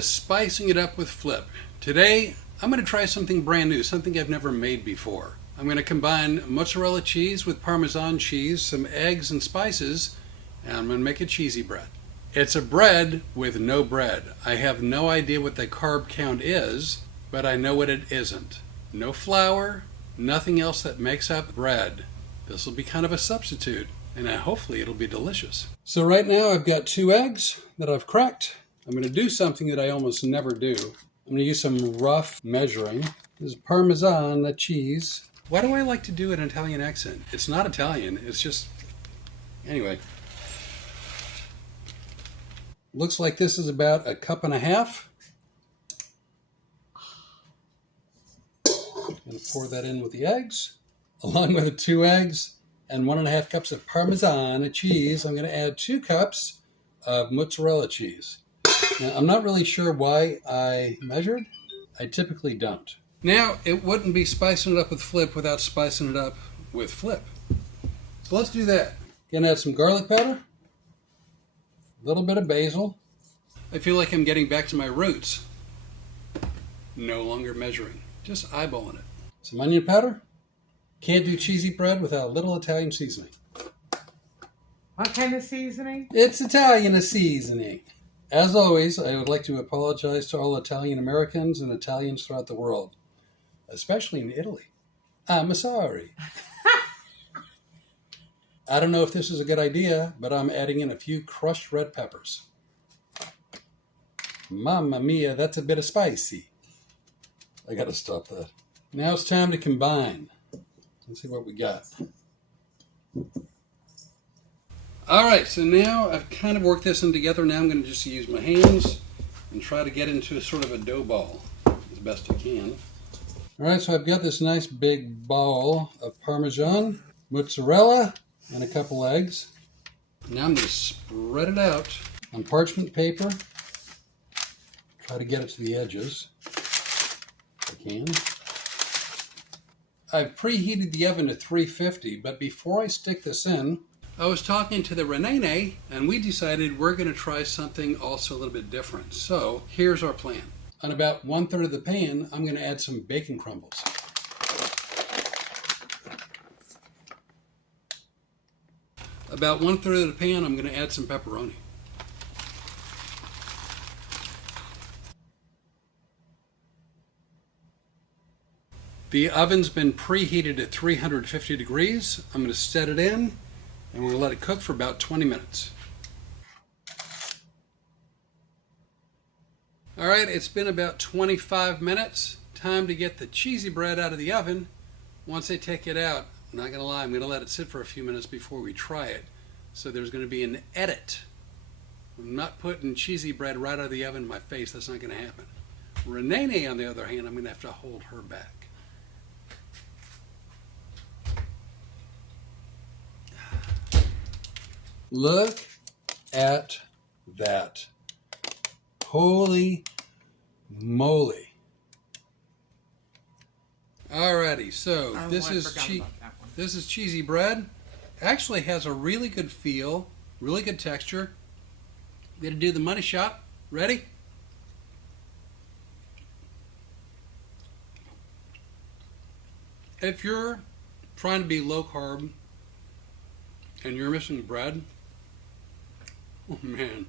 to Spicing It Up with Flip. Today, I'm going to try something brand new, something I've never made before. I'm going to combine mozzarella cheese with Parmesan cheese, some eggs and spices, and I'm going to make a cheesy bread. It's a bread with no bread. I have no idea what the carb count is, but I know what it isn't. No flour, nothing else that makes up bread. This will be kind of a substitute, and hopefully it'll be delicious. So right now I've got 2 eggs that I've cracked. I'm going to do something that I almost never do. I'm going to use some rough measuring. This is Parmesan cheese. Why do I like to do an Italian accent? It's not Italian, it's just... Anyway. Looks like this is about 1.5 cups. I'm going to pour that in with the eggs, along with the 2 eggs and 1.5 cups of Parmesan cheese. I'm going to add 2 cups of mozzarella cheese. Now, I'm not really sure why I measured. I typically don't. Now, it wouldn't be spicing it up with Flip without spicing it up with Flip. So let's do that. Gonna add some garlic powder, a little bit of basil. I feel like I'm getting back to my roots. No longer measuring, just eyeballing it. Some onion powder. Can't do cheesy bread without a little Italian seasoning. What kind of seasoning? It's Italian seasoning. As always, I would like to apologize to all Italian Americans and Italians throughout the world, especially in Italy. I'm sorry. I don't know if this is a good idea, but I'm adding in a few crushed red peppers. Mamma mia, that's a bit of spicy. I gotta stop that. Now it's time to combine. Let's see what we got. All right, so now I've kind of worked this in together. Now I'm going to just use my hands and try to get into a sort of a dough ball as best I can. All right, so I've got this nice big ball of Parmesan, mozzarella, and a couple eggs. Now I'm going to spread it out on parchment paper. Try to get it to the edges if I can. I've preheated the oven to 350, but before I stick this in, I was talking to the Renee, and we decided we're going to try something also a little bit different. So here's our plan. On about 1/3 of the pan, I'm going to add some bacon crumbles. About 1/3 of the pan, I'm going to add some pepperoni. The oven's been preheated at 350 degrees. I'm going to set it in, and we're going to let it cook for about 20 minutes. All right, it's been about 25 minutes. Time to get the cheesy bread out of the oven. Once I take it out, I'm not going to lie, I'm going to let it sit for a few minutes before we try it. So there's going to be an edit. I'm not putting cheesy bread right out of the oven in my face. That's not going to happen. Renee, on the other hand, I'm going to have to hold her back. Look at that. Holy moly. Alrighty, so this is cheesy bread. Actually has a really good feel, really good texture. I'm going to do the money shot. Ready? If you're trying to be low carb and you're missing bread, oh man,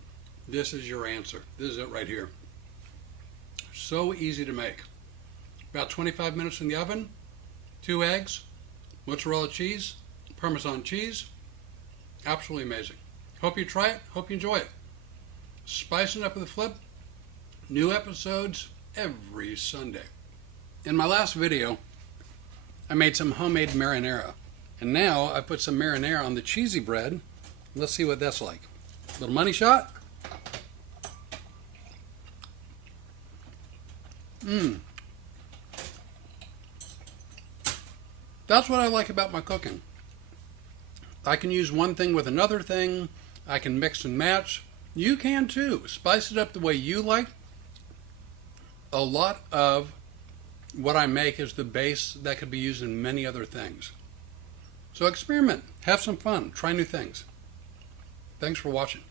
this is your answer. This is it right here. So easy to make. About 25 minutes in the oven, 2 eggs, mozzarella cheese, Parmesan cheese. Absolutely amazing. Hope you try it. Hope you enjoy it. Spicing Up with Flip. New episodes every Sunday. In my last video, I made some homemade marinara. And now I put some marinara on the cheesy bread. Let's see what that's like. Little money shot. That's what I like about my cooking. I can use one thing with another thing. I can mix and match. You can too. Spice it up the way you like. A lot of what I make is the base that could be used in many other things. So experiment, have some fun, try new things. Thanks for watching.